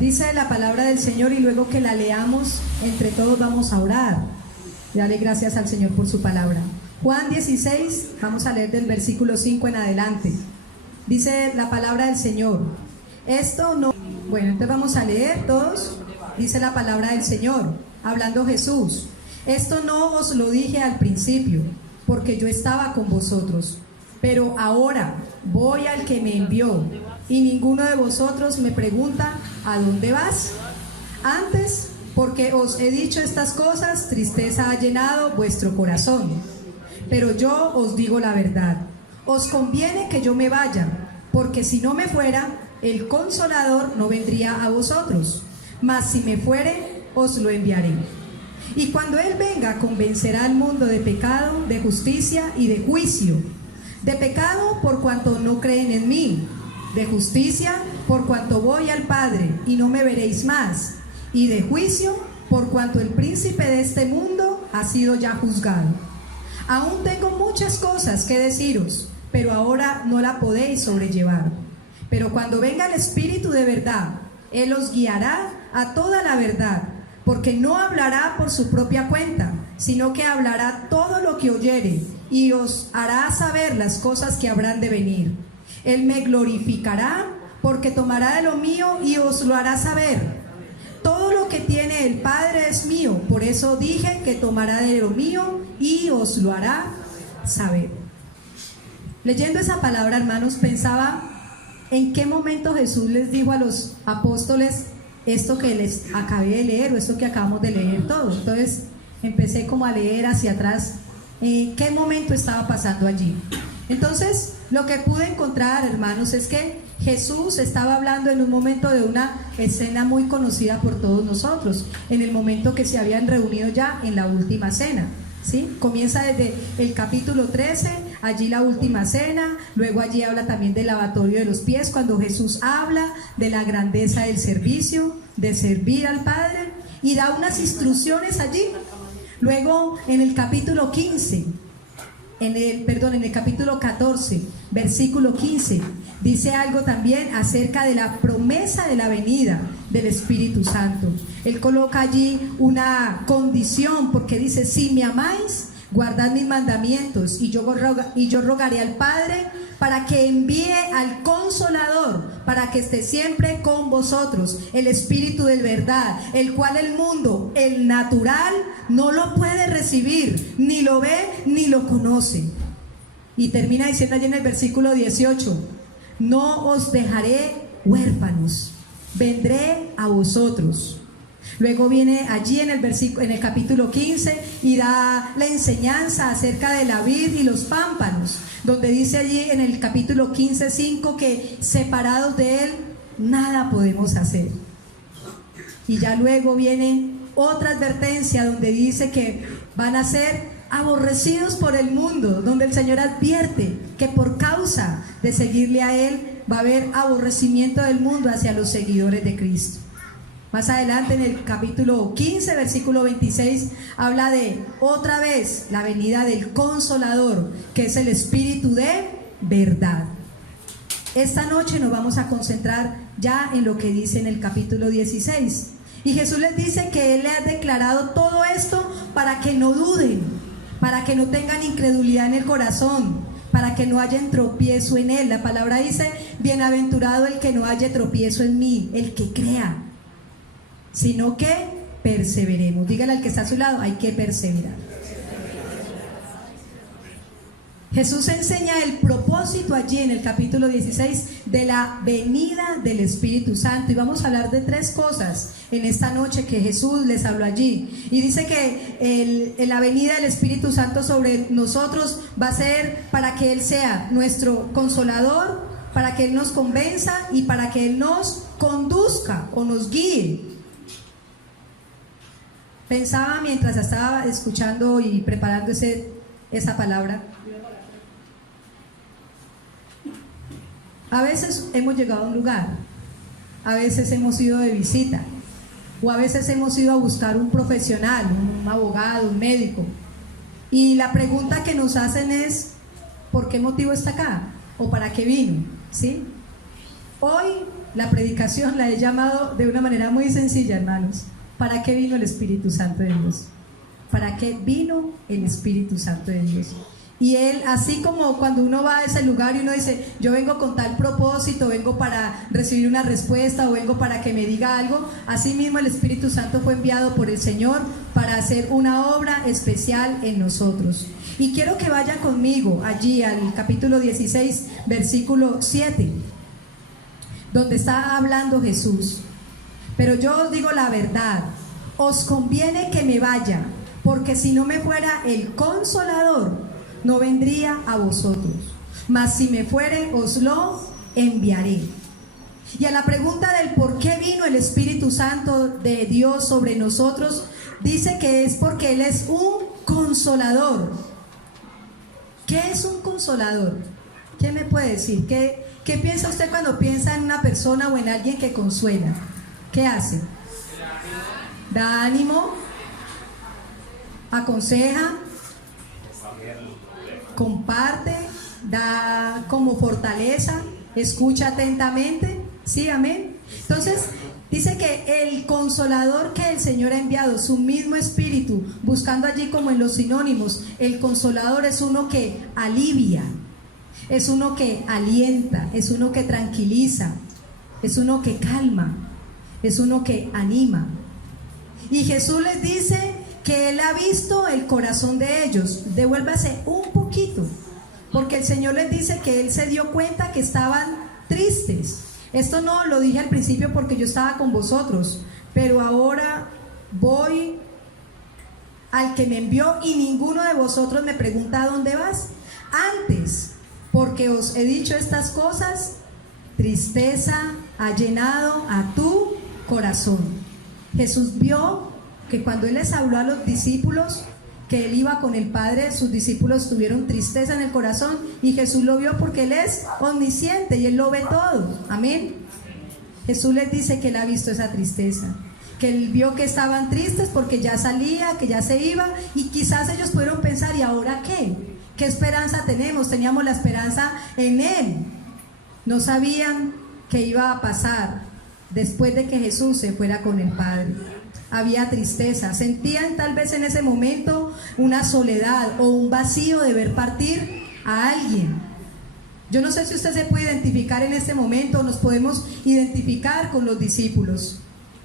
Dice la palabra del Señor y luego que la leamos, entre todos vamos a orar. Dale gracias al Señor por su palabra. Juan 16, vamos a leer del versículo 5 en adelante. Dice la palabra del Señor. Esto no... Bueno, entonces vamos a leer todos. Dice la palabra del Señor, hablando Jesús. Esto no os lo dije al principio, porque yo estaba con vosotros. Pero ahora voy al que me envió, y ninguno de vosotros me pregunta, ¿a dónde vas? Antes, porque os he dicho estas cosas, tristeza ha llenado vuestro corazón. Pero yo os digo la verdad. Os conviene que yo me vaya, porque si no me fuera, el Consolador no vendría a vosotros. Mas si me fuere, os lo enviaré. Y cuando Él venga, convencerá al mundo de pecado, de justicia y de juicio. De pecado, por cuanto no creen en mí. De justicia, por cuanto voy al Padre y no me veréis más. Y de juicio, por cuanto el príncipe de este mundo ha sido ya juzgado. Aún tengo muchas cosas que deciros, pero ahora no la podéis sobrellevar. Pero cuando venga el Espíritu de verdad, Él os guiará a toda la verdad, porque no hablará por su propia cuenta, sino que hablará todo lo que oyere, y os hará saber las cosas que habrán de venir. Él me glorificará, porque tomará de lo mío y os lo hará saber. Todo lo que tiene el Padre es mío, por eso dije que tomará de lo mío y os lo hará saber. Leyendo esa palabra, hermanos, pensaba en qué momento Jesús les dijo a los apóstoles esto que les acabé de leer o esto que acabamos de leer todos. Entonces empecé como a leer hacia atrás qué momento estaba pasando allí. Entonces lo que pude encontrar, hermanos, es que Jesús estaba hablando en un momento de una escena muy conocida por todos nosotros, en el momento que se habían reunido ya en la última cena, ¿sí? Comienza desde el capítulo 13, allí la última cena, luego allí habla también del lavatorio de los pies, cuando Jesús habla de la grandeza del servicio, de servir al Padre, y da unas instrucciones allí. Luego en el capítulo 15, en el capítulo 14, versículo 15, dice algo también acerca de la promesa de la venida del Espíritu Santo. Él coloca allí una condición, porque dice: si me amáis, guardad mis mandamientos, y yo rogaré al Padre para que envíe al Consolador, para que esté siempre con vosotros, el Espíritu de verdad, el cual el mundo, el natural, no lo puede recibir, ni lo ve, ni lo conoce. Y termina diciendo allí en el versículo 18: no os dejaré huérfanos, vendré a vosotros. Luego viene allí en el capítulo 15 y da la enseñanza acerca de la vid y los pámpanos, donde dice allí en el capítulo 15:5 que separados de Él nada podemos hacer. Y ya luego viene otra advertencia donde dice que van a ser aborrecidos por el mundo, donde el Señor advierte que por causa de seguirle a Él va a haber aborrecimiento del mundo hacia los seguidores de Cristo. Más adelante en el capítulo 15, versículo 26, habla de otra vez la venida del Consolador, que es el Espíritu de verdad. Esta noche nos vamos a concentrar ya en lo que dice en el capítulo 16. Y Jesús les dice que Él le ha declarado todo esto para que no duden, para que no tengan incredulidad en el corazón, para que no haya tropiezo en Él. La palabra dice: bienaventurado el que no haya tropiezo en mí, el que crea, sino que perseveremos. Dígale al que está a su lado: hay que perseverar. Jesús enseña el propósito allí en el capítulo 16 de la venida del Espíritu Santo, y vamos a hablar de tres cosas en esta noche que Jesús les habló allí. Y dice que la venida del Espíritu Santo sobre nosotros va a ser para que Él sea nuestro Consolador, para que Él nos convenza y para que Él nos conduzca o nos guíe. Pensaba mientras estaba escuchando y preparando esa palabra. A veces hemos llegado a un lugar, a veces hemos ido de visita, o a veces hemos ido a buscar un profesional, un abogado, un médico, y la pregunta que nos hacen es: ¿por qué motivo está acá? ¿O para qué vino? ¿Sí? Hoy la predicación la he llamado de una manera muy sencilla, hermanos. ¿Para qué vino el Espíritu Santo de Dios? ¿Para qué vino el Espíritu Santo de Dios? Y Él, así como cuando uno va a ese lugar y uno dice, yo vengo con tal propósito, vengo para recibir una respuesta o vengo para que me diga algo, así mismo el Espíritu Santo fue enviado por el Señor para hacer una obra especial en nosotros. Y quiero que vaya conmigo allí al capítulo 16, versículo 7, donde está hablando Jesús. Pero yo os digo la verdad, os conviene que me vaya, porque si no me fuera el Consolador, no vendría a vosotros, mas si me fuere, os lo enviaré. Y a la pregunta del por qué vino el Espíritu Santo de Dios sobre nosotros, dice que es porque Él es un consolador. ¿Qué es un consolador? ¿Quién me puede decir? ¿Qué piensa usted cuando piensa en una persona o en alguien que consuela? ¿Qué hace? Da ánimo, aconseja, comparte, da como fortaleza, escucha atentamente. Sí, amén. Entonces dice que el consolador que el Señor ha enviado, su mismo Espíritu, buscando allí como en los sinónimos, el consolador es uno que alivia, es uno que alienta, es uno que tranquiliza, es uno que calma, es uno que anima. Y Jesús les dice que Él ha visto el corazón de ellos. Devuélvase un poquito, porque el Señor les dice que Él se dio cuenta que estaban tristes. Esto no lo dije al principio porque yo estaba con vosotros, pero ahora voy al que me envió y ninguno de vosotros me pregunta ¿a dónde vas? Antes, porque os he dicho estas cosas, tristeza ha llenado a tu corazón. Jesús vio que cuando Él les habló a los discípulos que Él iba con el Padre, sus discípulos tuvieron tristeza en el corazón, y Jesús lo vio porque Él es omnisciente y Él lo ve todo. Amén. Jesús les dice que Él ha visto esa tristeza, que Él vio que estaban tristes porque ya salía, que ya se iba, y quizás ellos pudieron pensar, ¿y ahora qué? ¿Qué esperanza tenemos? Teníamos la esperanza en Él. No sabían qué iba a pasar después de que Jesús se fuera con el Padre. Había tristeza, sentían tal vez en ese momento una soledad o un vacío de ver partir a alguien. Yo no sé si usted se puede identificar en este momento, nos podemos identificar con los discípulos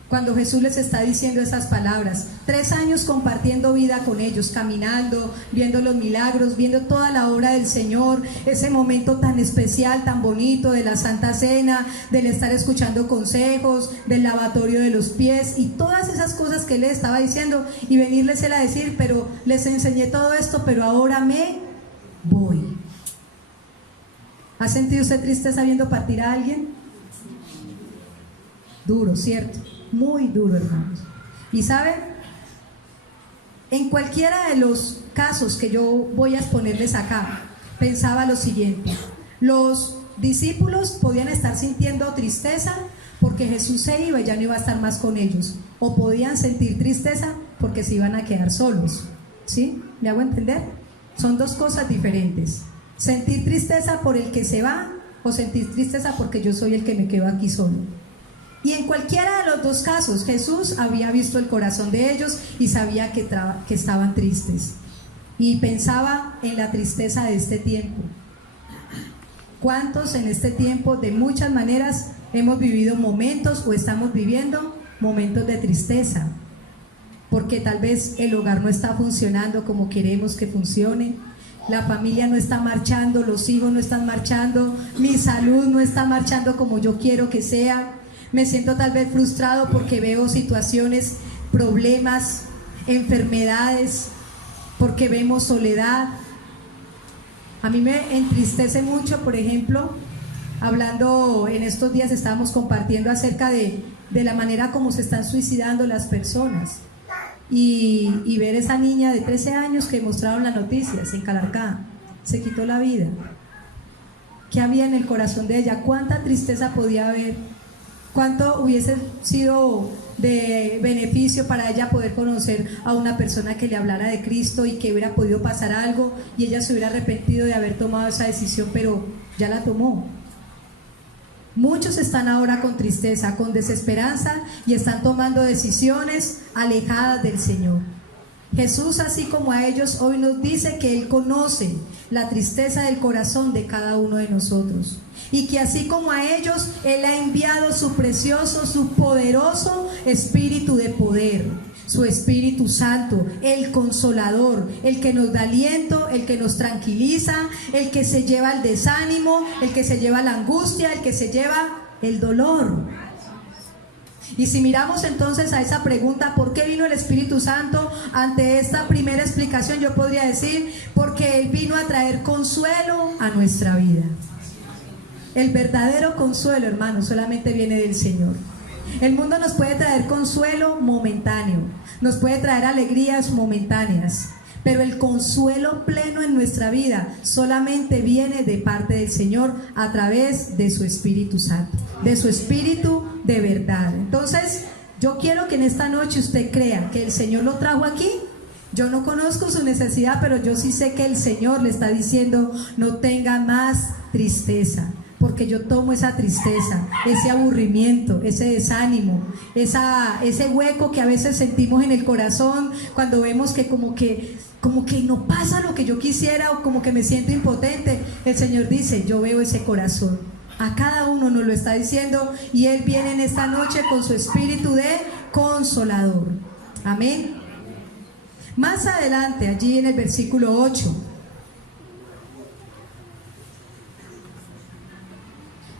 cuando Jesús les está diciendo esas palabras. 3 años compartiendo vida con ellos, caminando, viendo los milagros, viendo toda la obra del Señor, ese momento tan especial, tan bonito de la Santa Cena, del estar escuchando consejos, del lavatorio de los pies y todas esas cosas que Él les estaba diciendo, y venirles Él a decir, pero les enseñé todo esto, pero ahora me voy. ¿Ha sentido usted tristeza viendo partir a alguien? Duro, ¿cierto? Muy duro, hermanos. Y saben, en cualquiera de los casos que yo voy a exponerles acá, pensaba lo siguiente: los discípulos podían estar sintiendo tristeza porque Jesús se iba y ya no iba a estar más con ellos, o podían sentir tristeza porque se iban a quedar solos. ¿Sí? ¿Me hago entender? Son dos cosas diferentes: sentir tristeza por el que se va, o sentir tristeza porque yo soy el que me quedo aquí solo. Y en cualquiera de los dos casos, Jesús había visto el corazón de ellos y sabía que estaban tristes. Y pensaba en la tristeza de este tiempo. ¿Cuántos en este tiempo, de muchas maneras, hemos vivido momentos o estamos viviendo momentos de tristeza? Porque tal vez el hogar no está funcionando como queremos que funcione, la familia no está marchando, los hijos no están marchando, mi salud no está marchando como yo quiero que sea. Me siento tal vez frustrado porque veo situaciones, problemas, enfermedades, porque vemos soledad. A mí me entristece mucho, por ejemplo, hablando en estos días, estábamos compartiendo acerca de la manera como se están suicidando las personas, y ver esa niña de 13 años que mostraron las noticias en Calarcá, se quitó la vida. ¿Qué había en el corazón de ella? ¿Cuánta tristeza podía haber? ¿Cuánto hubiese sido de beneficio para ella poder conocer a una persona que le hablara de Cristo y que hubiera podido pasar algo y ella se hubiera arrepentido de haber tomado esa decisión, pero ya la tomó? Muchos están ahora con tristeza, con desesperanza y están tomando decisiones alejadas del Señor. Jesús, así como a ellos, hoy nos dice que Él conoce la tristeza del corazón de cada uno de nosotros y que así como a ellos, Él ha enviado su precioso, su poderoso Espíritu de poder, su Espíritu Santo, el Consolador, el que nos da aliento, el que nos tranquiliza, el que se lleva el desánimo, el que se lleva la angustia, el que se lleva el dolor. Y si miramos entonces a esa pregunta, ¿por qué vino el Espíritu Santo? Ante esta primera explicación yo podría decir, porque Él vino a traer consuelo a nuestra vida. El verdadero consuelo, hermanos, solamente viene del Señor. El mundo nos puede traer consuelo momentáneo, nos puede traer alegrías momentáneas, pero el consuelo pleno en nuestra vida solamente viene de parte del Señor a través de su Espíritu Santo, de su Espíritu de verdad. Entonces, yo quiero que en esta noche usted crea que el Señor lo trajo aquí. Yo no conozco su necesidad, pero yo sí sé que el Señor le está diciendo, no tenga más tristeza, porque yo tomo esa tristeza, ese aburrimiento, ese desánimo, ese hueco que a veces sentimos en el corazón cuando vemos que como que no pasa lo que yo quisiera o como que me siento impotente. El Señor dice, yo veo ese corazón. A cada uno nos lo está diciendo y Él viene en esta noche con su espíritu de consolador. Amén. Más adelante, allí en el versículo 8,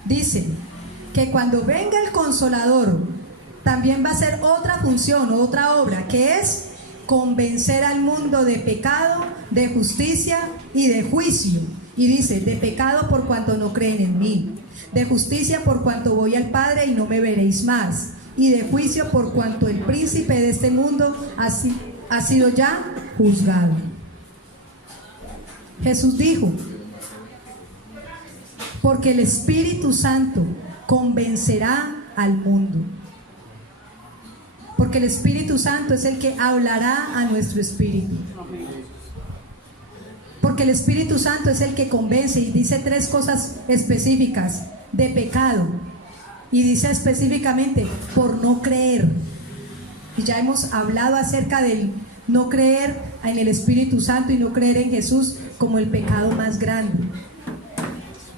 dice que cuando venga el Consolador, también va a ser otra función, otra obra, que es convencer al mundo de pecado, de justicia y de juicio. Y dice, de pecado por cuanto no creen en mí, de justicia por cuanto voy al Padre y no me veréis más, y de juicio por cuanto el príncipe de este mundo ha sido ya juzgado. Jesús dijo, porque el Espíritu Santo convencerá al mundo. Porque el Espíritu Santo es el que hablará a nuestro espíritu. Porque el Espíritu Santo es el que convence y dice tres cosas específicas de pecado. Y dice específicamente por no creer. Y ya hemos hablado acerca del no creer en el Espíritu Santo y no creer en Jesús como el pecado más grande.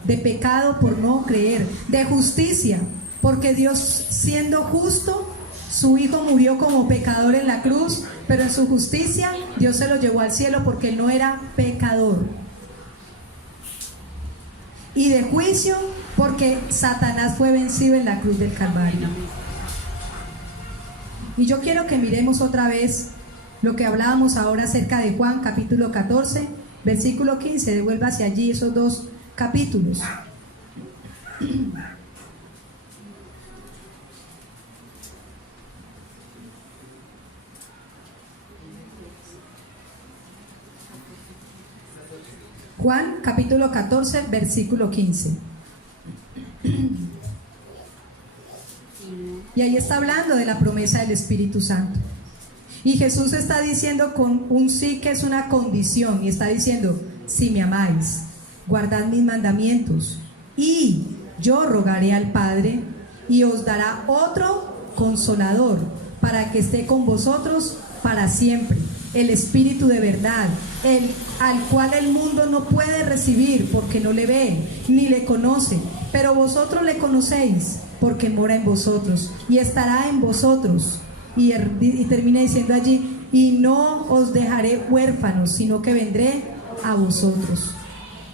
De pecado por no creer, de justicia, porque Dios, siendo justo, su Hijo murió como pecador en la cruz, pero en su justicia Dios se lo llevó al cielo porque Él no era pecador. Y de juicio, porque Satanás fue vencido en la cruz del Calvario. Y yo quiero que miremos otra vez lo que hablábamos ahora acerca de Juan capítulo 14, versículo 15, devuelva hacia allí esos dos capítulos. Juan capítulo 14, versículo 15. Y ahí está hablando de la promesa del Espíritu Santo. Y Jesús está diciendo con un sí que es una condición, y está diciendo, si me amáis, guardad mis mandamientos, y yo rogaré al Padre, y os dará otro Consolador, para que esté con vosotros para siempre, el Espíritu de verdad, al cual el mundo no puede recibir, porque no le ve, ni le conoce, pero vosotros le conocéis, porque mora en vosotros, y estará en vosotros. Y termina diciendo allí, y no os dejaré huérfanos, sino que vendré a vosotros.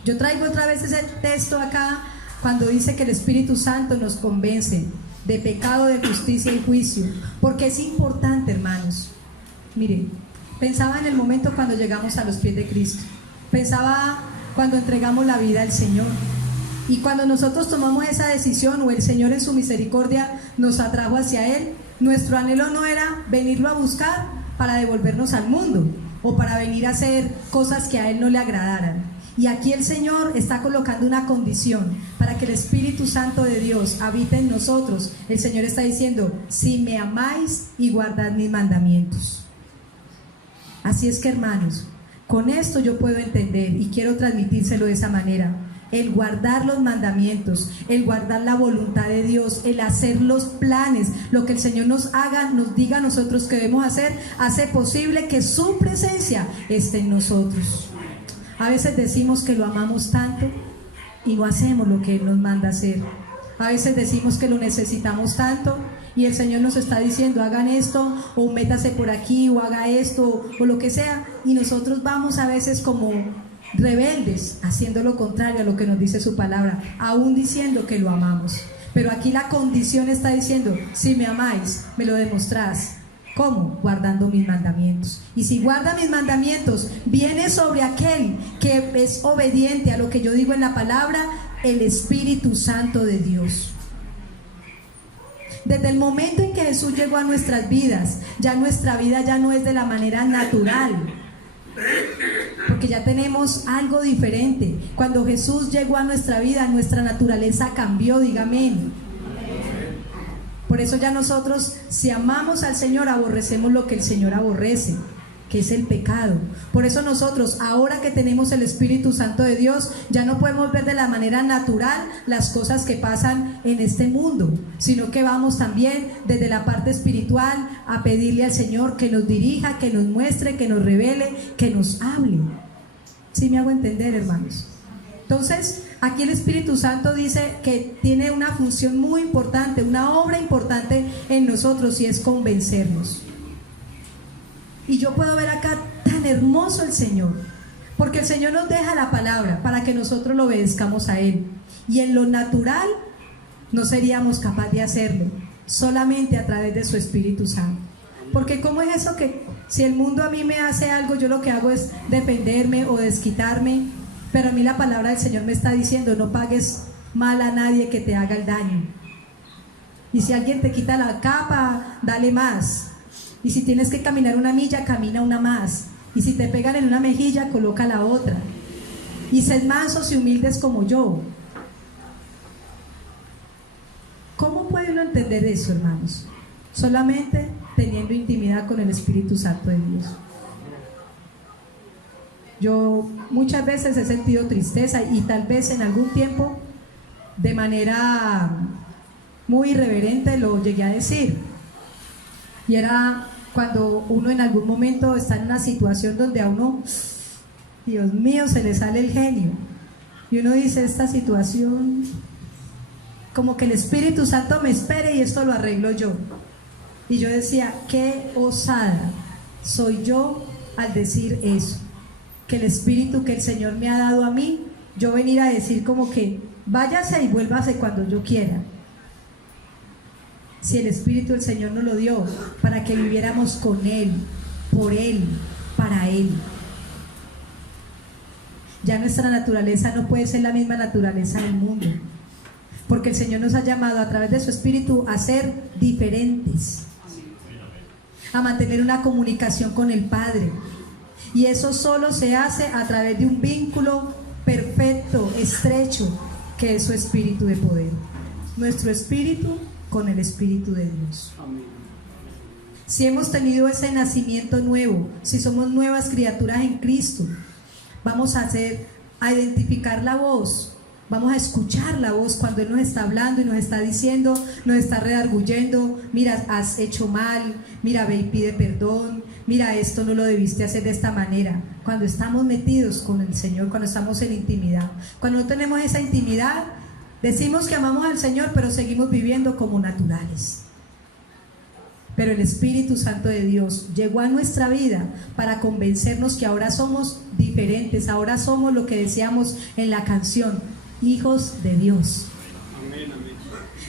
Yo traigo otra vez ese texto acá, cuando dice que el Espíritu Santo nos convence de pecado, de justicia y juicio, porque es importante, hermanos. Miren, pensaba en el momento cuando llegamos a los pies de Cristo, pensaba cuando entregamos la vida al Señor, y cuando nosotros tomamos esa decisión, o el Señor en su misericordia nos atrajo hacia Él, nuestro anhelo no era venirlo a buscar para devolvernos al mundo, o para venir a hacer cosas que a Él no le agradaran. Y aquí el Señor está colocando una condición para que el Espíritu Santo de Dios habite en nosotros. El Señor está diciendo, si me amáis y guardad mis mandamientos. Así es que, hermanos, con esto yo puedo entender, y quiero transmitírselo de esa manera, el guardar los mandamientos, el guardar la voluntad de Dios, el hacer los planes, lo que el Señor nos haga, nos diga a nosotros que debemos hacer, hace posible que su presencia esté en nosotros. A veces decimos que lo amamos tanto y no hacemos lo que Él nos manda hacer. A veces decimos que lo necesitamos tanto y el Señor nos está diciendo hagan esto, o métase por aquí, o haga esto, o lo que sea, y nosotros vamos a veces como rebeldes, haciendo lo contrario a lo que nos dice su palabra, aún diciendo que lo amamos. Pero aquí la condición está diciendo, si me amáis, me lo demostrás. ¿Cómo? Guardando mis mandamientos. Y si guarda mis mandamientos, viene sobre aquel que es obediente a lo que yo digo en la palabra, el Espíritu Santo de Dios. Desde el momento en que Jesús llegó a nuestras vidas, ya nuestra vida ya no es de la manera natural, porque ya tenemos algo diferente. Cuando Jesús llegó a nuestra vida, nuestra naturaleza cambió, dígame. Por eso ya nosotros, si amamos al Señor, aborrecemos lo que el Señor aborrece, que es el pecado. Por eso nosotros, ahora que tenemos el Espíritu Santo de Dios, ya no podemos ver de la manera natural las cosas que pasan en este mundo, sino que vamos también desde la parte espiritual a pedirle al Señor que nos dirija, que nos muestre, que nos revele, que nos hable. ¿Sí me hago entender, hermanos? Entonces, aquí el Espíritu Santo dice que tiene una función muy importante, una obra importante en nosotros, y es convencernos. Y yo puedo ver acá tan hermoso el Señor, porque el Señor nos deja la palabra para que nosotros lo obedezcamos a Él. Y en lo natural no seríamos capaces de hacerlo, solamente a través de su Espíritu Santo. Porque ¿cómo es eso que si el mundo a mí me hace algo, yo lo que hago es defenderme o desquitarme? Pero a mí la palabra del Señor me está diciendo, no pagues mal a nadie que te haga el daño. Y si alguien te quita la capa, dale más. Y si tienes que caminar una milla, camina una más. Y si te pegan en una mejilla, coloca la otra. Y sed mansos y humildes como yo. ¿Cómo puede uno entender eso, hermanos? Solamente teniendo intimidad con el Espíritu Santo de Dios. Yo muchas veces he sentido tristeza, y tal vez en algún tiempo de manera muy irreverente lo llegué a decir. Y era cuando uno en algún momento está en una situación donde a uno, Dios mío, se le sale el genio. Y uno dice, esta situación, como que el Espíritu Santo me espere y esto lo arreglo yo. Y yo decía, qué osada soy yo al decir eso. Que el Espíritu que el Señor me ha dado a mí, yo venir a decir como que váyase y vuélvase cuando yo quiera. Si el Espíritu del Señor nos lo dio para que viviéramos con Él, por Él, para Él. Ya nuestra naturaleza no puede ser la misma naturaleza del mundo, porque el Señor nos ha llamado a través de su Espíritu a ser diferentes, a mantener una comunicación con el Padre. Y eso solo se hace a través de un vínculo perfecto, estrecho, que es su Espíritu de poder. Nuestro espíritu con el Espíritu de Dios. Si hemos tenido ese nacimiento nuevo, si somos nuevas criaturas en Cristo, vamos a identificar la voz, vamos a escuchar la voz cuando Él nos está hablando y nos está diciendo, nos está redarguyendo, mira, has hecho mal, mira, ve y pide perdón, mira, esto no lo debiste hacer de esta manera. Cuando estamos metidos con el Señor, cuando estamos en intimidad, cuando no tenemos esa intimidad, decimos que amamos al Señor, pero seguimos viviendo como naturales. Pero el Espíritu Santo de Dios llegó a nuestra vida para convencernos que ahora somos diferentes, ahora somos lo que decíamos en la canción, hijos de Dios. Amén, amén.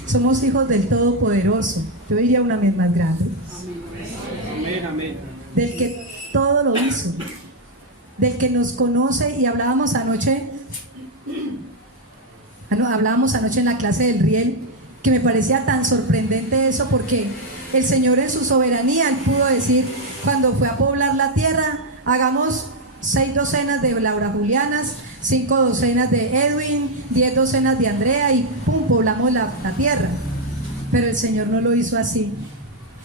Somos hijos del Todopoderoso. Yo diría una vez más grande. Amén, amén. Del que todo lo hizo, del que nos conoce. Y hablábamos anoche en la clase del Riel, que me parecía tan sorprendente eso, porque el Señor en su soberanía, Él pudo decir, cuando fue a poblar la tierra, hagamos 6 docenas de Laura Julianas, 5 docenas de Edwin, 10 docenas de Andrea, y pum, poblamos la tierra. Pero el Señor no lo hizo así.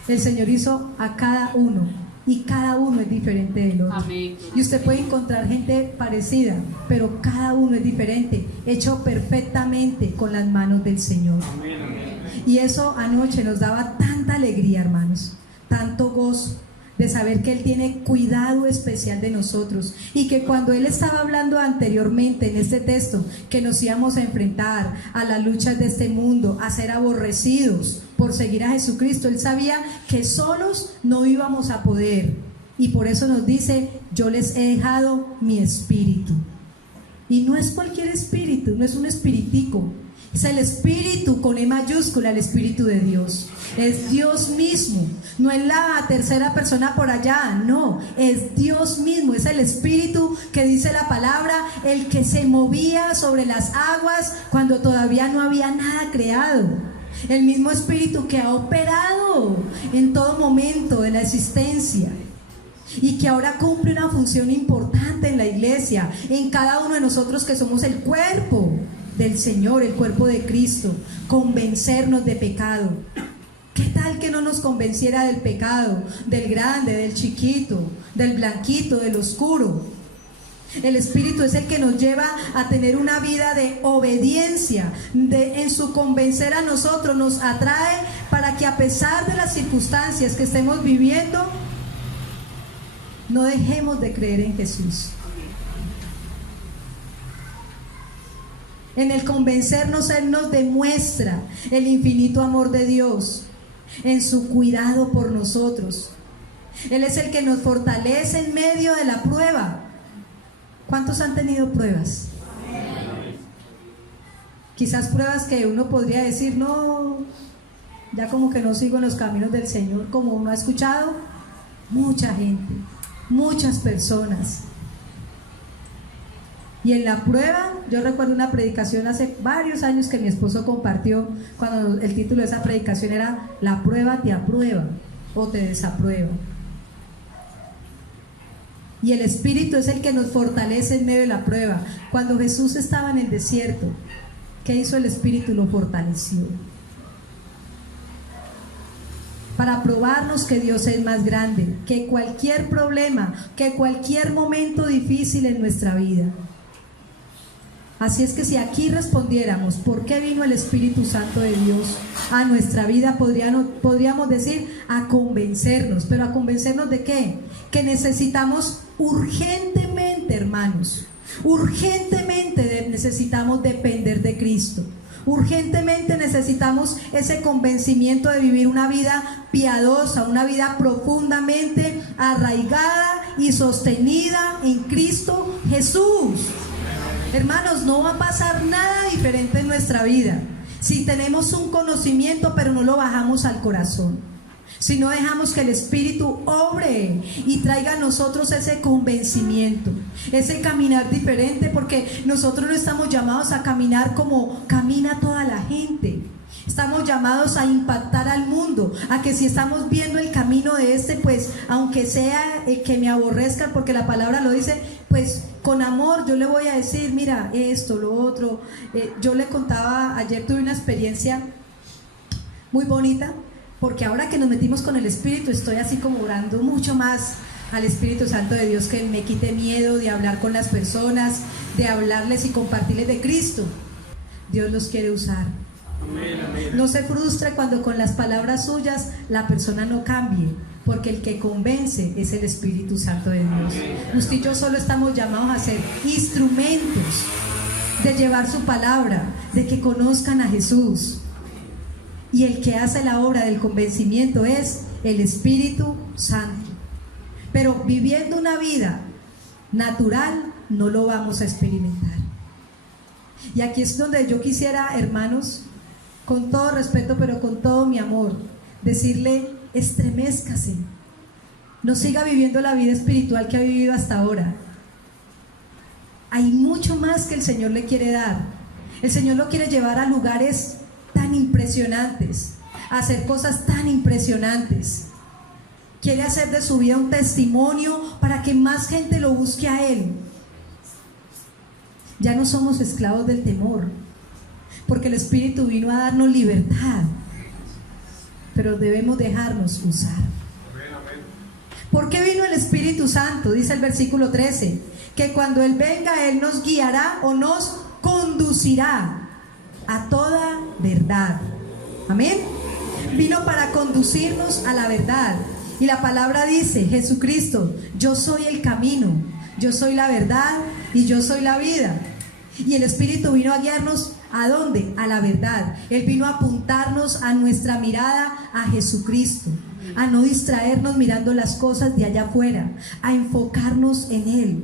El Señor hizo a cada uno y cada uno es diferente del otro. Amén. Y usted puede encontrar gente parecida, pero cada uno es diferente, hecho perfectamente con las manos del Señor. Amén, amén. Y eso anoche nos daba tanta alegría, hermanos, tanto gozo de saber que Él tiene cuidado especial de nosotros, y que cuando Él estaba hablando anteriormente en este texto que nos íbamos a enfrentar a las luchas de este mundo, a ser aborrecidos por seguir a Jesucristo, Él sabía que solos no íbamos a poder, y por eso nos dice: yo les he dejado mi espíritu. Y no es cualquier espíritu, no es un espiritico, es el espíritu con E mayúscula, el Espíritu de Dios. Es Dios mismo, no es la tercera persona por allá, no, es Dios mismo, es el Espíritu que dice la palabra, el que se movía sobre las aguas cuando todavía no había nada creado. El mismo Espíritu que ha operado en todo momento de la existencia y que ahora cumple una función importante en la iglesia, en cada uno de nosotros que somos el cuerpo del Señor, el cuerpo de Cristo, convencernos de pecado. ¿Qué tal que no nos convenciera del pecado, del grande, del chiquito, del blanquito, del oscuro? El Espíritu es el que nos lleva a tener una vida de obediencia, en su convencer a nosotros, nos atrae para que a pesar de las circunstancias que estemos viviendo, no dejemos de creer en Jesús. En el convencernos, Él nos demuestra el infinito amor de Dios, en su cuidado por nosotros. Él es el que nos fortalece en medio de la prueba. ¿Cuántos han tenido pruebas? Quizás pruebas que uno podría decir: no, ya como que no sigo en los caminos del Señor, como uno ha escuchado. Mucha gente, muchas personas. Y en la prueba, yo recuerdo una predicación hace varios años que mi esposo compartió, cuando el título de esa predicación era: la prueba te aprueba o te desaprueba. Y el Espíritu es el que nos fortalece en medio de la prueba. Cuando Jesús estaba en el desierto, ¿qué hizo el Espíritu? Lo fortaleció. Para probarnos que Dios es más grande que cualquier problema, que cualquier momento difícil en nuestra vida. Así es que si aquí respondiéramos ¿por qué vino el Espíritu Santo de Dios a nuestra vida? Podríamos decir: a convencernos. ¿Pero a convencernos de qué? Que necesitamos urgentemente, hermanos, urgentemente necesitamos depender de Cristo. Urgentemente necesitamos ese convencimiento de vivir una vida piadosa, una vida profundamente arraigada y sostenida en Cristo Jesús. Hermanos, no va a pasar nada diferente en nuestra vida si tenemos un conocimiento pero no lo bajamos al corazón, si no dejamos que el Espíritu obre y traiga a nosotros ese convencimiento, ese caminar diferente, porque nosotros no estamos llamados a caminar como camina toda la gente. Estamos llamados a impactar al mundo, a que si estamos viendo el camino de pues aunque sea que me aborrezcan, porque la palabra lo dice, pues con amor yo le voy a decir: mira, esto, lo otro. Yo le contaba, ayer tuve una experiencia muy bonita, porque ahora que nos metimos con el Espíritu, estoy así como orando mucho más al Espíritu Santo de Dios, que me quite miedo de hablar con las personas, de hablarles y compartirles de Cristo. Dios los quiere usar. Amén, amén. No se frustre cuando con las palabras suyas la persona no cambie, porque el que convence es el Espíritu Santo de Dios. Usted y yo solo estamos llamados a ser instrumentos de llevar su palabra, de que conozcan a Jesús. Y el que hace la obra del convencimiento es el Espíritu Santo. Pero viviendo una vida natural no lo vamos a experimentar. Y aquí es donde yo quisiera, hermanos, con todo respeto, pero con todo mi amor, decirle: estremézcase, no siga viviendo la vida espiritual que ha vivido hasta ahora. Hay mucho más que el Señor le quiere dar. El Señor lo quiere llevar a lugares tan impresionantes, a hacer cosas tan impresionantes. Quiere hacer de su vida un testimonio para que más gente lo busque a Él. Ya no somos esclavos del temor, porque el Espíritu vino a darnos libertad, pero debemos dejarnos usar. ¿Por qué vino el Espíritu Santo? Dice el versículo 13, que cuando Él venga, Él nos guiará o nos conducirá a toda verdad. Amén. Vino para conducirnos a la verdad. Y la palabra dice, Jesucristo, yo soy el camino, yo soy la verdad y yo soy la vida. Y el Espíritu vino a guiarnos, ¿a dónde? A la verdad. Él vino a apuntarnos a nuestra mirada a Jesucristo, a no distraernos mirando las cosas de allá afuera, a enfocarnos en Él.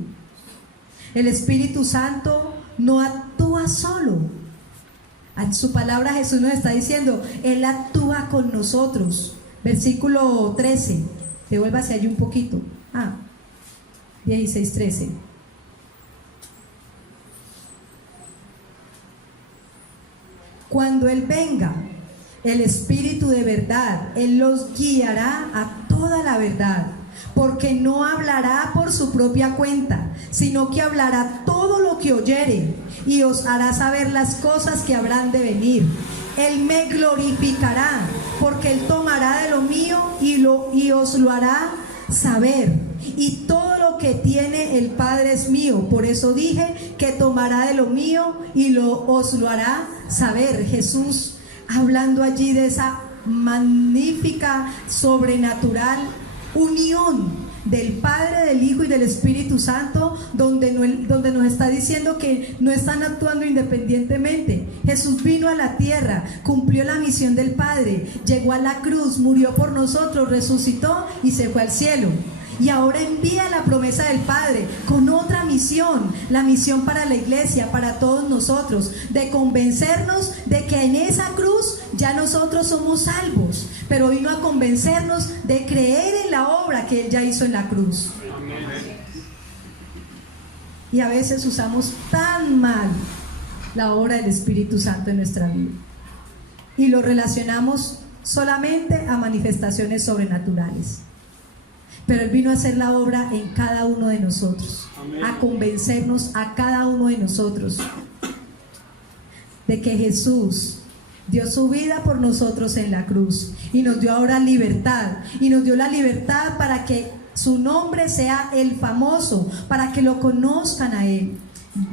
El Espíritu Santo no actúa solo. A su palabra Jesús nos está diciendo, Él actúa con nosotros. Versículo 13, devuélvase allí un poquito. 16, 13. Cuando Él venga, el Espíritu de verdad, Él los guiará a toda la verdad, porque no hablará por su propia cuenta, sino que hablará todo lo que oyere y os hará saber las cosas que habrán de venir. Él me glorificará, porque Él tomará de lo mío y os lo hará saber. Y todo lo que tiene el Padre es mío. Por eso dije que tomará de lo mío y os lo hará saber. Jesús hablando allí de esa magnífica, sobrenatural unión del Padre, del Hijo y del Espíritu Santo, donde nos está diciendo que no están actuando independientemente. Jesús vino a la tierra, cumplió la misión del Padre, llegó a la cruz, murió por nosotros, resucitó y se fue al cielo. Y ahora envía la promesa del Padre con otra misión, la misión para la iglesia, para todos nosotros, de convencernos de que en esa cruz ya nosotros somos salvos, pero vino a convencernos de creer en la obra que Él ya hizo en la cruz. Y a veces usamos tan mal la obra del Espíritu Santo en nuestra vida y lo relacionamos solamente a manifestaciones sobrenaturales. Pero Él vino a hacer la obra en cada uno de nosotros. Amén. A convencernos a cada uno de nosotros de que Jesús dio su vida por nosotros en la cruz y nos dio ahora libertad, y nos dio la libertad para que su nombre sea el famoso, para que lo conozcan a Él.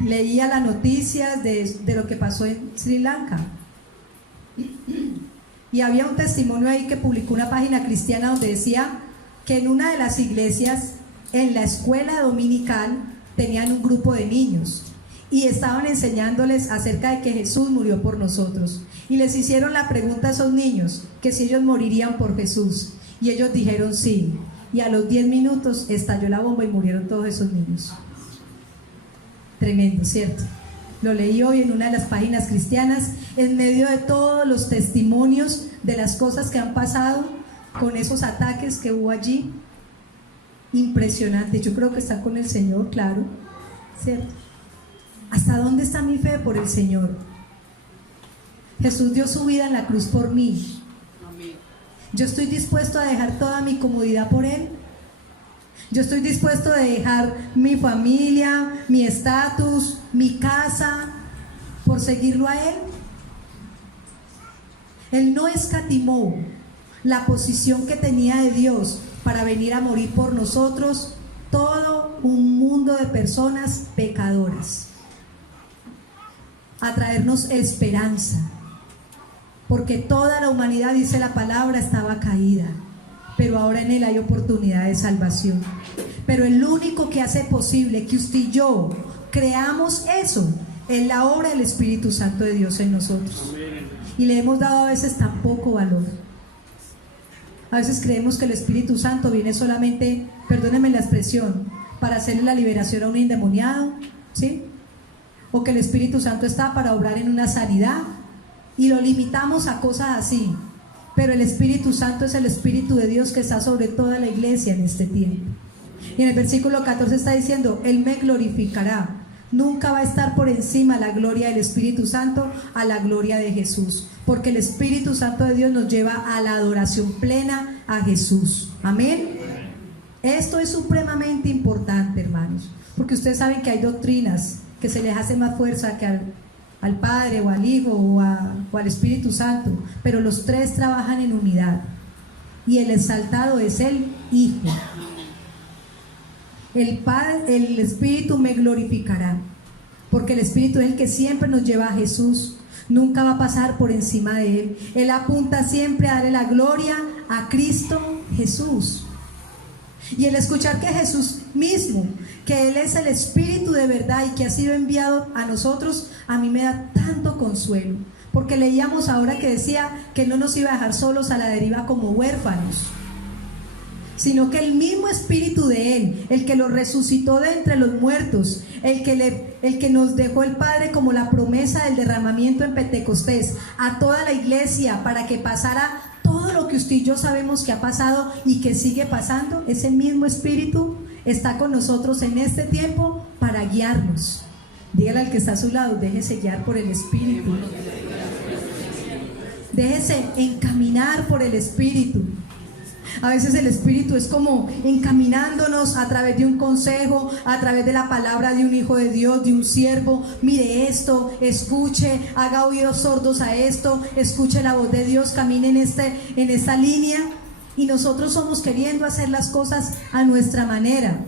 Leía las noticias de lo que pasó en Sri Lanka y había un testimonio ahí que publicó una página cristiana donde decía que en una de las iglesias, en la escuela dominical, tenían un grupo de niños y estaban enseñándoles acerca de que Jesús murió por nosotros, y les hicieron la pregunta a esos niños que si ellos morirían por Jesús, y ellos dijeron sí, y a los 10 minutos estalló la bomba y murieron todos esos niños. Tremendo, ¿cierto? Lo leí hoy en una de las páginas cristianas, en medio de todos los testimonios de las cosas que han pasado con esos ataques que hubo allí. Impresionante. Yo creo que está con el Señor, claro, ¿cierto? ¿Hasta dónde está mi fe por el Señor? Jesús dio su vida en la cruz por mí. Yo estoy dispuesto a dejar toda mi comodidad por Él. Yo estoy dispuesto a dejar mi familia, mi estatus, mi casa, por seguirlo a Él. Él no escatimó la posición que tenía de Dios para venir a morir por nosotros, todo un mundo de personas pecadoras, a traernos esperanza, porque toda la humanidad, dice la palabra, estaba caída, pero ahora en Él hay oportunidad de salvación. Pero el único que hace posible que usted y yo creamos eso es la obra del Espíritu Santo de Dios en nosotros. Y le hemos dado a veces tan poco valor. A veces creemos que el Espíritu Santo viene solamente, perdónenme la expresión, para hacerle la liberación a un endemoniado, ¿sí? O que el Espíritu Santo está para obrar en una sanidad, y lo limitamos a cosas así. Pero el Espíritu Santo es el Espíritu de Dios que está sobre toda la iglesia en este tiempo. Y en el versículo 14 está diciendo, Él me glorificará. Nunca va a estar por encima la gloria del Espíritu Santo a la gloria de Jesús, porque el Espíritu Santo de Dios nos lleva a la adoración plena a Jesús. Amén. Esto es supremamente importante, hermanos, porque ustedes saben que hay doctrinas que se les hace más fuerza que al Padre o al Hijo o al Espíritu Santo, pero los tres trabajan en unidad, y el exaltado es el Hijo. el Espíritu me glorificará, porque el Espíritu es el que siempre nos lleva a Jesús. Nunca va a pasar por encima de Él. Él apunta siempre a darle la gloria a Cristo Jesús. Y el escuchar que Jesús mismo, que Él es el Espíritu de verdad y que ha sido enviado a nosotros, a mí me da tanto consuelo. Porque leíamos ahora que decía que Él no nos iba a dejar solos a la deriva como huérfanos, sino que el mismo Espíritu de Él, el que lo resucitó de entre los muertos, el que nos dejó el Padre como la promesa del derramamiento en Pentecostés a toda la iglesia para que pasara todo lo que usted y yo sabemos que ha pasado y que sigue pasando, ese mismo Espíritu está con nosotros en este tiempo para guiarnos. Dígale al que está a su lado, déjese guiar por el Espíritu, déjese encaminar por el Espíritu. A veces el Espíritu es como encaminándonos a través de un consejo, a través de la palabra de un hijo de Dios, de un siervo. Mire esto, escuche, haga oídos sordos a esto, escuche la voz de Dios, camine en esta línea. Y nosotros somos queriendo hacer las cosas a nuestra manera,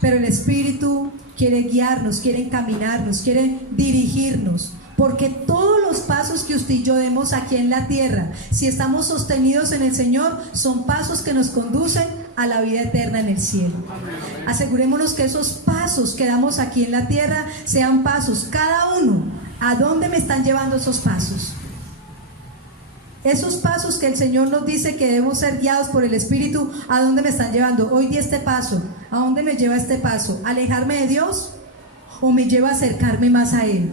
pero el Espíritu quiere guiarnos, quiere encaminarnos, quiere dirigirnos. Porque todos los pasos que usted y yo demos aquí en la tierra, si estamos sostenidos en el Señor, son pasos que nos conducen a la vida eterna en el cielo. Asegurémonos que esos pasos que damos aquí en la tierra sean pasos, cada uno. ¿A dónde me están llevando esos pasos? Esos pasos que el Señor nos dice que debemos ser guiados por el Espíritu, ¿a dónde me están llevando? Hoy di este paso. ¿A dónde me lleva este paso? ¿Alejarme de Dios o me lleva a acercarme más a Él?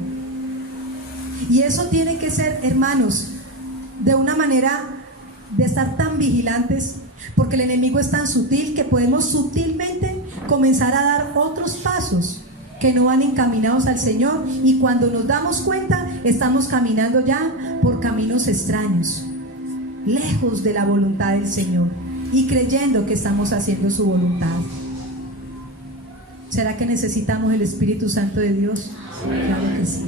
Y eso tiene que ser, hermanos, de una manera de estar tan vigilantes, porque el enemigo es tan sutil que podemos sutilmente comenzar a dar otros pasos que no van encaminados al Señor, y cuando nos damos cuenta estamos caminando ya por caminos extraños, lejos de la voluntad del Señor y creyendo que estamos haciendo su voluntad. ¿Será que necesitamos el Espíritu Santo de Dios? Claro que sí.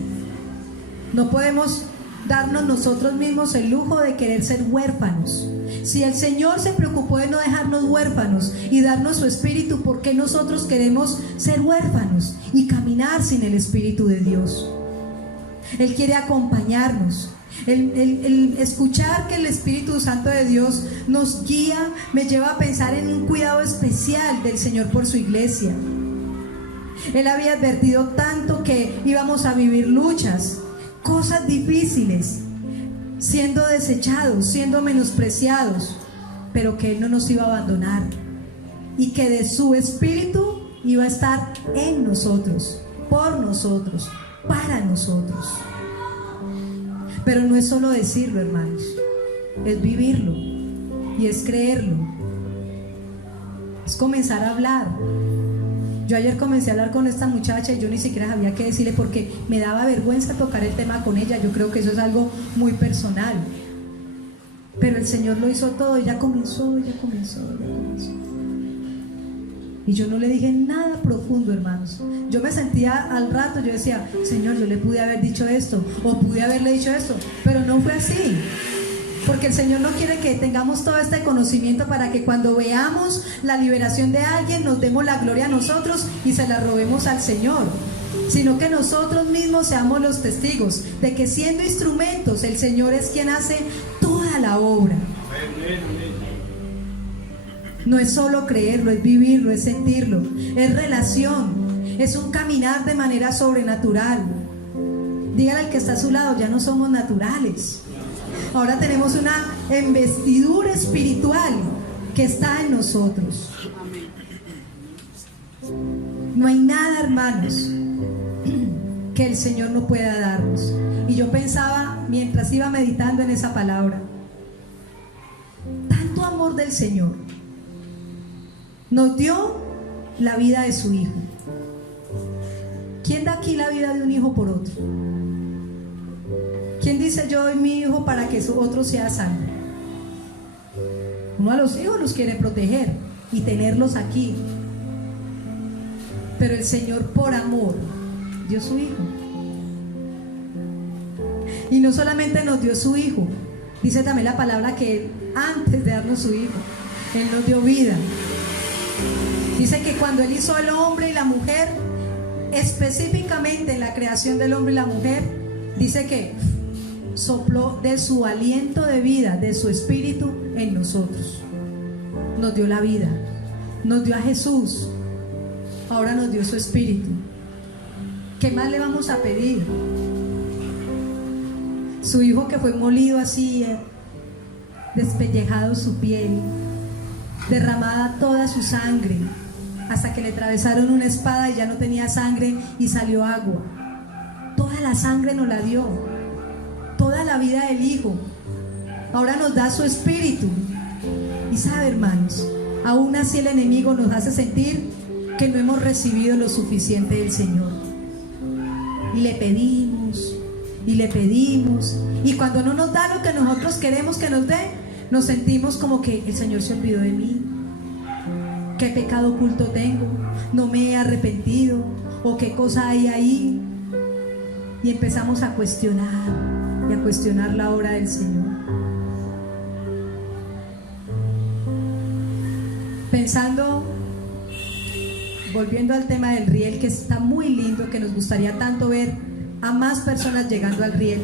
No podemos darnos nosotros mismos el lujo de querer ser huérfanos. Si el Señor se preocupó de no dejarnos huérfanos y darnos su Espíritu, ¿por qué nosotros queremos ser huérfanos y caminar sin el Espíritu de Dios? Él quiere acompañarnos. El escuchar que el Espíritu Santo de Dios nos guía me lleva a pensar en un cuidado especial del Señor por su iglesia. Él había advertido tanto que íbamos a vivir luchas, cosas difíciles, siendo desechados, siendo menospreciados, pero que Él no nos iba a abandonar y que de su Espíritu iba a estar en nosotros, por nosotros, para nosotros. Pero no es solo decirlo, hermanos, es vivirlo y es creerlo, es comenzar a hablar. Yo ayer comencé a hablar con esta muchacha y yo ni siquiera sabía qué decirle porque me daba vergüenza tocar el tema con ella. Yo creo que eso es algo muy personal, pero el Señor lo hizo todo. Ella comenzó. Y yo no le dije nada profundo, hermanos. Yo me sentía al rato, yo decía, Señor, yo le pude haber dicho esto o pude haberle dicho esto, pero no fue así. Porque el Señor no quiere que tengamos todo este conocimiento para que cuando veamos la liberación de alguien nos demos la gloria a nosotros y se la robemos al Señor, sino que nosotros mismos seamos los testigos de que siendo instrumentos el Señor es quien hace toda la obra. No es solo creerlo, es vivirlo, es sentirlo, es relación, es un caminar de manera sobrenatural. Dígale al que está a su lado, ya no somos naturales. Ahora tenemos una investidura espiritual que está en nosotros. No hay nada, hermanos, que el Señor no pueda darnos. Y yo pensaba, mientras iba meditando en esa palabra, tanto amor del Señor. Nos dio la vida de su Hijo. ¿Quién da aquí la vida de un hijo por otro? ¿Quién dice yo doy mi hijo para que su otro sea salvo? Uno a los hijos los quiere proteger y tenerlos aquí, pero el Señor por amor dio su Hijo. Y no solamente nos dio su Hijo, dice también la palabra que Él, antes de darnos su Hijo, Él nos dio vida. Dice que cuando Él hizo el hombre y la mujer, específicamente en la creación del hombre y la mujer, dice que sopló de su aliento de vida, de su espíritu en nosotros. Nos dio la vida, nos dio a Jesús, ahora nos dio su espíritu. ¿Qué más le vamos a pedir? Su hijo que fue molido así, despellejado su piel, derramada toda su sangre, hasta que le atravesaron una espada y ya no tenía sangre y salió agua. Toda la sangre nos la dio, toda la vida del hijo. Ahora nos da su espíritu. Y sabe, hermanos, aún así el enemigo nos hace sentir que no hemos recibido lo suficiente del Señor. Y le pedimos, y le pedimos, y cuando no nos da lo que nosotros queremos que nos dé, nos sentimos como que el Señor se olvidó de mí. ¿Qué pecado oculto tengo? ¿No me he arrepentido? ¿O qué cosa hay ahí? Y empezamos a cuestionar, y a cuestionar la obra del Señor. Pensando, volviendo al tema del riel, que está muy lindo, que nos gustaría tanto ver a más personas llegando al riel.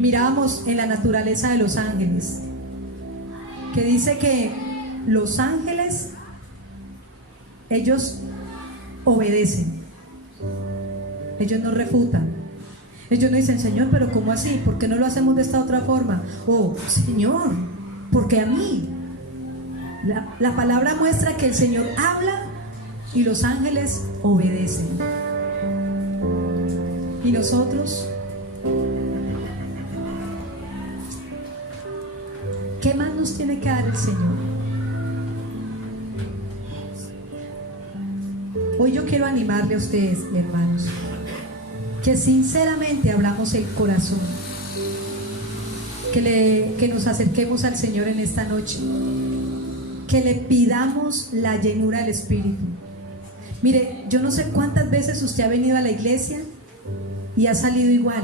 Mirábamos en la naturaleza de los ángeles, que dice que los ángeles, ellos obedecen, ellos no refutan, ellos no dicen, Señor, pero ¿cómo así? ¿Por qué no lo hacemos de esta otra forma? O, Señor, ¿por qué a mí? La palabra muestra que el Señor habla y los ángeles obedecen. Y nosotros, ¿qué más nos tiene que dar el Señor? Hoy yo quiero animarle a ustedes, hermanos, que sinceramente abramos el corazón, que nos acerquemos al Señor en esta noche, que le pidamos la llenura del Espíritu. Mire, yo no sé cuántas veces usted ha venido a la iglesia y ha salido igual.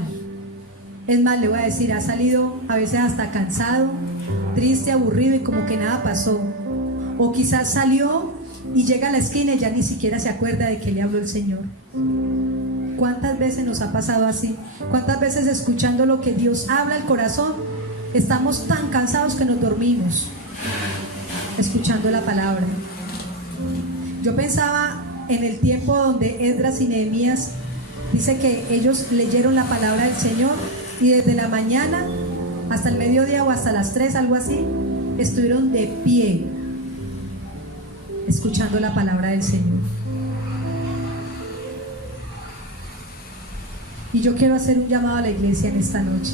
Es más, le voy a decir, ha salido a veces hasta cansado, triste, aburrido y como que nada pasó. O quizás salió y llega a la esquina y ya ni siquiera se acuerda de que le habló el Señor. ¿Cuántas veces nos ha pasado así? ¿Cuántas veces escuchando lo que Dios habla al corazón estamos tan cansados que nos dormimos escuchando la palabra? Yo pensaba en el tiempo donde Esdras y Nehemías, dice que ellos leyeron la palabra del Señor y desde la mañana hasta el mediodía o hasta las 3, algo así, estuvieron de pie escuchando la palabra del Señor. Y yo quiero hacer un llamado a la iglesia en esta noche.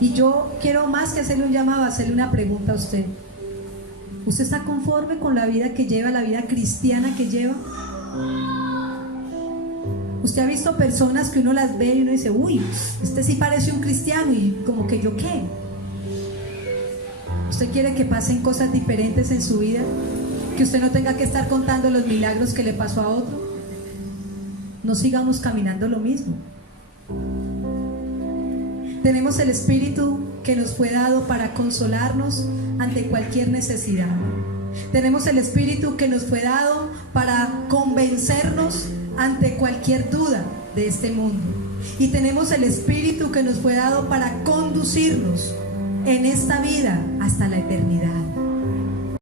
Y yo quiero, más que hacerle un llamado, hacerle una pregunta a usted. ¿Usted está conforme con la vida que lleva, la vida cristiana que lleva? Usted ha visto personas que uno las ve y uno dice, uy, este sí parece un cristiano, y como que yo qué. ¿Usted quiere que pasen cosas diferentes en su vida? Que usted no tenga que estar contando los milagros que le pasó a otro. No sigamos caminando lo mismo. Tenemos el Espíritu que nos fue dado para consolarnos ante cualquier necesidad. Tenemos el Espíritu que nos fue dado para convencernos ante cualquier duda de este mundo. Y tenemos el Espíritu que nos fue dado para conducirnos en esta vida hasta la eternidad.